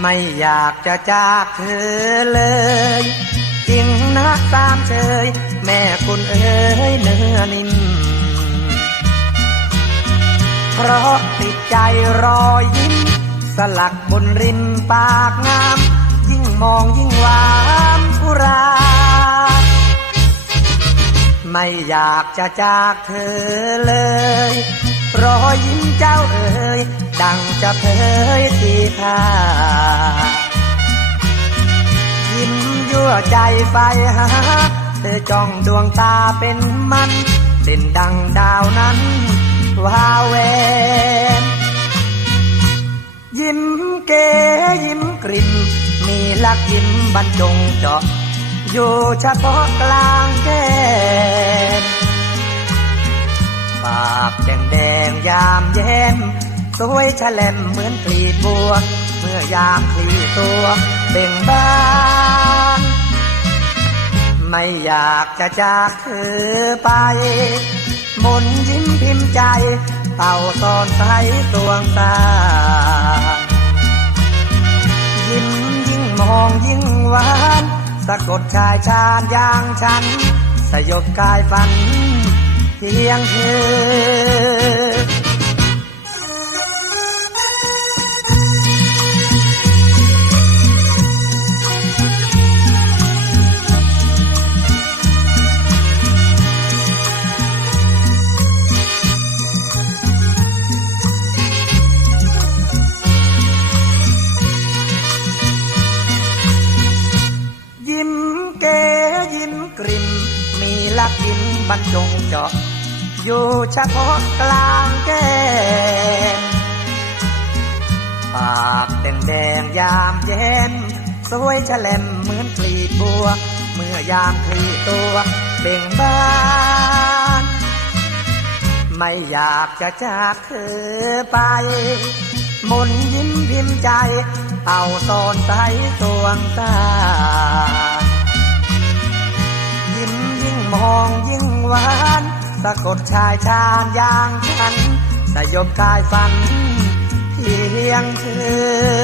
ไม่อยากจะจากเธอเลย จริงนะตามเชยแม่คุณเอ๋ยเนื้อนิ่มเพราะติดใจรอยยิ้ม สลักบนริมปากงาม ยิ่งมองยิ่งหวานอุรา ไม่อยากจะจากเธอเลย รอยยิ้มเจ้าเอ๋ยดังจะเผยทีท่ายิ้มยั่วใจไฟหาเธอจ้องดวงตาเป็นมันเด่นดังดาวนั้นวาวแหวนยิ้มเก๋ยิ้มกริ่มมีลักยิ้มบรรจงเจาะ อยู่เฉพาะกลางแก้มปากแดงแดงยามแย้มสวยแฉลมเหมือนกลีบบัว เมื่อยามคลีตัวเบ่งบานไม่อยากจะจากเธอไป มนยิ้มพิมพ์ใจ เต่าตอนใสตวงตา ยิ้มยิ่งมองยิ่งหวาน สะกดชายชาญอย่างฉัน สยบกายฝัน เพียงเธอ ยิ้มกริม มีลักยิ้มบรรจงเจาะอยู่เฉพาะกลางแก้มปากแดงแดงยามแย้มสวยแฉลมเหมือนกลีบบัว เมื่อยามคลีตัวเบ่งบานไม่อยากจะจากเธอไป มนยิ้มพิมพ์ใจ เอาตอนใสตวงตา มองยิ่งหวานสะกดชายชาญอย่างฉันสยบกายฝันเพียงเธอ